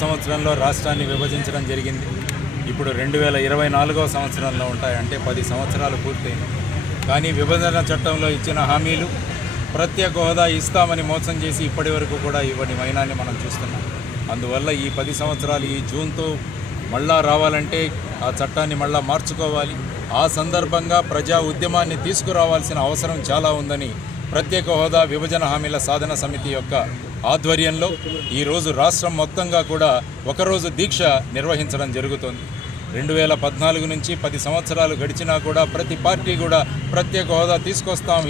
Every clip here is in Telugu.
సంవత్సరంలో రాష్ట్రాన్ని విభజించడం జరిగింది. ఇప్పుడు 2024వ సంవత్సరంలో ఉంటాయి, అంటే 10 సంవత్సరాలు పూర్తయింది. కానీ విభజన చట్టంలో ఇచ్చిన హామీలు ప్రత్యేక హోదా ఇస్తామని మోసం చేసి ఇప్పటి వరకు కూడా ఇవ్వని వైనాన్ని మనం చూస్తున్నాం. అందువల్ల ఈ 10 సంవత్సరాలు ఈ జూన్తో మళ్ళా రావాలంటే ఆ చట్టాన్ని మళ్ళా మార్చుకోవాలి. ఆ సందర్భంగా ప్రజా ఉద్యమాన్ని తీసుకురావాల్సిన అవసరం చాలా ఉందని ప్రత్యేక హోదా విభజన హామీల సాధన సమితి యొక్క ఆధ్వర్యంలో ఈరోజు రాష్ట్రం మొత్తంగా కూడా ఒకరోజు దీక్ష నిర్వహించడం జరుగుతోంది. 2014 నుంచి 10 సంవత్సరాలు గడిచినా కూడా ప్రతి పార్టీ కూడా ప్రత్యేక హోదా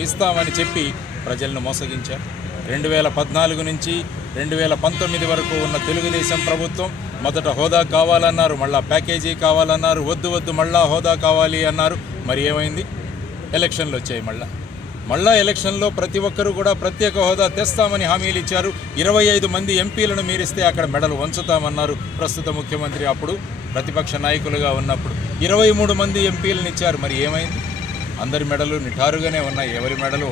ఇస్తామని చెప్పి ప్రజలను మోసగించారు. 2014 నుంచి 2019 వరకు ఉన్న తెలుగుదేశం ప్రభుత్వం మొదట హోదా కావాలన్నారు, మళ్ళా ప్యాకేజీ కావాలన్నారు, వద్దు మళ్ళా హోదా కావాలి అన్నారు. మరి ఏమైంది? ఎలక్షన్లు వచ్చాయి. మళ్ళా ఎలక్షన్లో ప్రతి ఒక్కరూ కూడా ప్రత్యేక హోదా తెస్తామని హామీలు ఇచ్చారు. 25 మంది ఎంపీలను మీరిస్తే అక్కడ మెడలు వంచుతామన్నారు ప్రస్తుత ముఖ్యమంత్రి. అప్పుడు ప్రతిపక్ష నాయకులుగా ఉన్నప్పుడు 23 మంది ఎంపీలను ఇచ్చారు. మరి ఏమైంది? అందరి మెడలు నిఠారుగానే ఉన్నాయి, ఎవరి మెడలు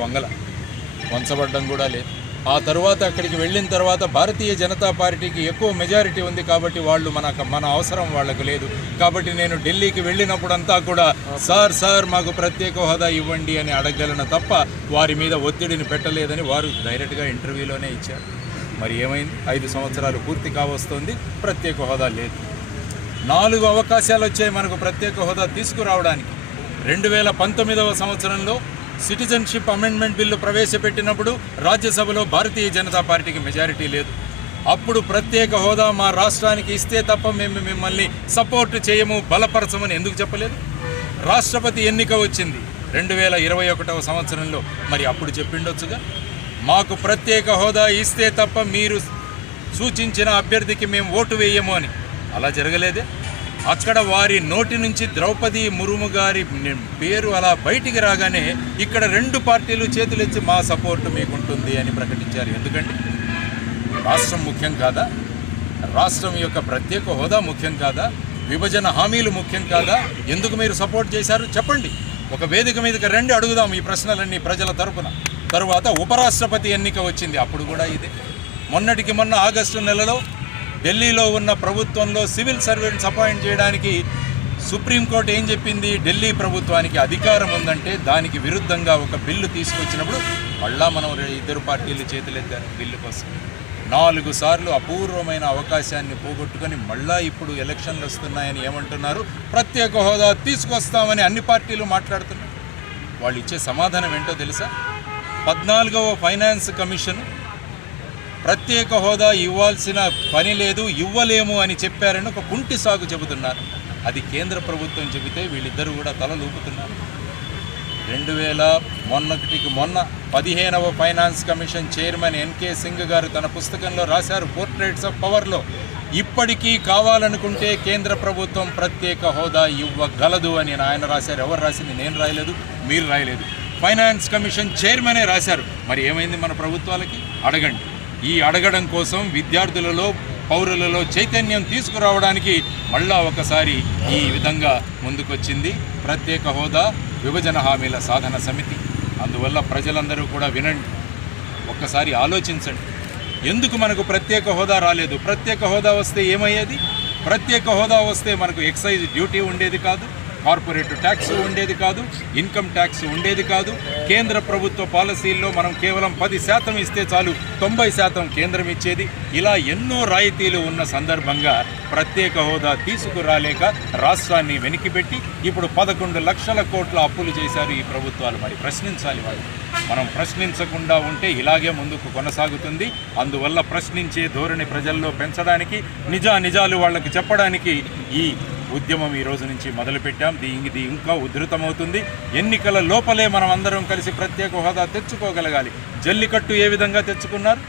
వంచబడ్డం కూడా లేదు. ఆ తర్వాత అక్కడికి వెళ్ళిన తర్వాత భారతీయ జనతా పార్టీకి ఎక్కువ మెజారిటీ ఉంది కాబట్టి వాళ్ళు మన అవసరం వాళ్లకు లేదు. కాబట్టి నేను ఢిల్లీకి వెళ్ళినప్పుడంతా కూడా సార్ మాకు ప్రత్యేక హోదా ఇవ్వండి అని అడగలను తప్ప వారి మీద ఒత్తిడిని పెట్టలేదని వారు డైరెక్ట్గా ఇంటర్వ్యూలోనే ఇచ్చారు. మరి ఏమైంది? 5 సంవత్సరాలు పూర్తి కావస్తుంది, ప్రత్యేక హోదా లేదు. 4 అవకాశాలు వచ్చాయి మనకు ప్రత్యేక హోదా తీసుకురావడానికి. 2019వ సంవత్సరంలో సిటిజన్షిప్ అమెండ్మెంట్ బిల్లు ప్రవేశపెట్టినప్పుడు రాజ్యసభలో భారతీయ జనతా పార్టీకి మెజారిటీ లేదు. అప్పుడు ప్రత్యేక హోదా మా రాష్ట్రానికి ఇస్తే తప్ప మేము మిమ్మల్ని సపోర్ట్ చేయము, బలపరచమని ఎందుకు చెప్పలేదు? రాష్ట్రపతి ఎన్నిక వచ్చింది 2021వ సంవత్సరంలో. మరి అప్పుడు చెప్పిండొచ్చుగా, మాకు ప్రత్యేక హోదా ఇస్తే తప్ప మీరు సూచించిన అభ్యర్థికి మేము ఓటు వేయము అని. అలా జరగలేదే. అక్కడ వారి నోటి నుంచి ద్రౌపది ముర్ము గారి పేరు అలా బయటికి రాగానే ఇక్కడ 2 పార్టీలు చేతులెత్తి మా సపోర్టు మీకుంటుంది అని ప్రకటించారు. ఎందుకంటే రాష్ట్రం ముఖ్యం కాదా? రాష్ట్రం యొక్క ప్రత్యేక హోదా ముఖ్యం కాదా? విభజన హామీలు ముఖ్యం కాదా? ఎందుకు మీరు సపోర్ట్ చేశారు చెప్పండి. ఒక వేదిక మీదకి రండి, అడుగుదాం ఈ ప్రశ్నలన్నీ ప్రజల తరపున. తరువాత ఉపరాష్ట్రపతి ఎన్నిక వచ్చింది, అప్పుడు కూడా ఇదే. మొన్న ఆగస్టు నెలలో ఢిల్లీలో ఉన్న ప్రభుత్వంలో సివిల్ సర్వెంట్స్ అపాయింట్ చేయడానికి సుప్రీంకోర్టు ఏం చెప్పింది? ఢిల్లీ ప్రభుత్వానికి అధికారం ఉందంటే దానికి విరుద్ధంగా ఒక బిల్లు తీసుకొచ్చినప్పుడు మళ్ళా మనం 2 పార్టీలు చేతులెత్తారు బిల్లు కోసం. 4 సార్లు అపూర్వమైన అవకాశాన్ని పోగొట్టుకొని మళ్ళా ఇప్పుడు ఎలక్షన్లు వస్తున్నాయని ఏమంటున్నారు? ప్రత్యేక హోదా తీసుకొస్తామని అన్ని పార్టీలు మాట్లాడుతున్నారు. వాళ్ళు ఇచ్చే సమాధానం ఏంటో తెలుసా? 14వ ఫైనాన్స్ కమిషన్ ప్రత్యేక హోదా ఇవ్వాల్సిన పని లేదు, ఇవ్వలేము అని చెప్పారని ఒక కుంటి సాగు చెబుతున్నారు. అది కేంద్ర ప్రభుత్వం చెబితే వీళ్ళిద్దరూ కూడా తలలూపుతున్నారు. 2001 15వ finance commission chairman NK Singh గారు తన పుస్తకంలో రాశారు, పోర్ట్రేట్స్ ఆఫ్ పవర్లో, ఇప్పటికీ కావాలనుకుంటే కేంద్ర ప్రభుత్వం ప్రత్యేక హోదా ఇవ్వగలదు అని ఆయన రాశారు. ఎవరు రాసింది? నేను రాయలేదు, మీరు రాయలేదు, ఫైనాన్స్ కమిషన్ చైర్మనే రాశారు. మరి ఏమైంది మన ప్రభుత్వాలకి? అడగండి. ఈ అడగడం కోసం విద్యార్థులలో, పౌరులలో చైతన్యం తీసుకురావడానికి మళ్ళా ఒకసారి ఈ విధంగా ముందుకొచ్చింది ప్రత్యేక హోదా విభజన హామీల సాధన సమితి. అందువల్ల ప్రజలందరూ కూడా వినండి, ఒక్కసారి ఆలోచించండి. ఎందుకు మనకు ప్రత్యేక హోదా రాలేదు? ప్రత్యేక హోదా వస్తే ఏమయ్యేది? ప్రత్యేక హోదా వస్తే మనకు ఎక్సైజ్ డ్యూటీ ఉండేది కాదు, కార్పొరేట్ ట్యాక్స్ ఉండేది కాదు, ఇన్కమ్ ట్యాక్స్ ఉండేది కాదు. కేంద్ర ప్రభుత్వ పాలసీల్లో మనం కేవలం 10% ఇస్తే చాలు 90% కేంద్రం ఇచ్చేది. ఇలా ఎన్నో రాయితీలు ఉన్న సందర్భంగా ప్రత్యేక హోదా తీసుకురాలేక రాష్ట్రాన్ని వెనక్కిపెట్టి ఇప్పుడు 11 లక్షల కోట్ల అప్పులు చేశారు ఈ ప్రభుత్వాలు. మరి ప్రశ్నించాలి వాళ్ళు. మనం ప్రశ్నించకుండా ఉంటే ఇలాగే ముందుకు కొనసాగుతుంది. అందువల్ల ప్రశ్నించే ధోరణి ప్రజల్లో పెంచడానికి, నిజాలు వాళ్ళకి చెప్పడానికి ఈ ఉద్యమం ఈ రోజు నుంచి మొదలుపెట్టాం. ఇది ఇంకా ఉధృతమవుతుంది. ఎన్నికల లోపలే మనం అందరం కలిసి ప్రత్యేక హోదా తెచ్చుకోగలగాలి. జల్లికట్టు ఏ విధంగా తెచ్చుకున్నారు,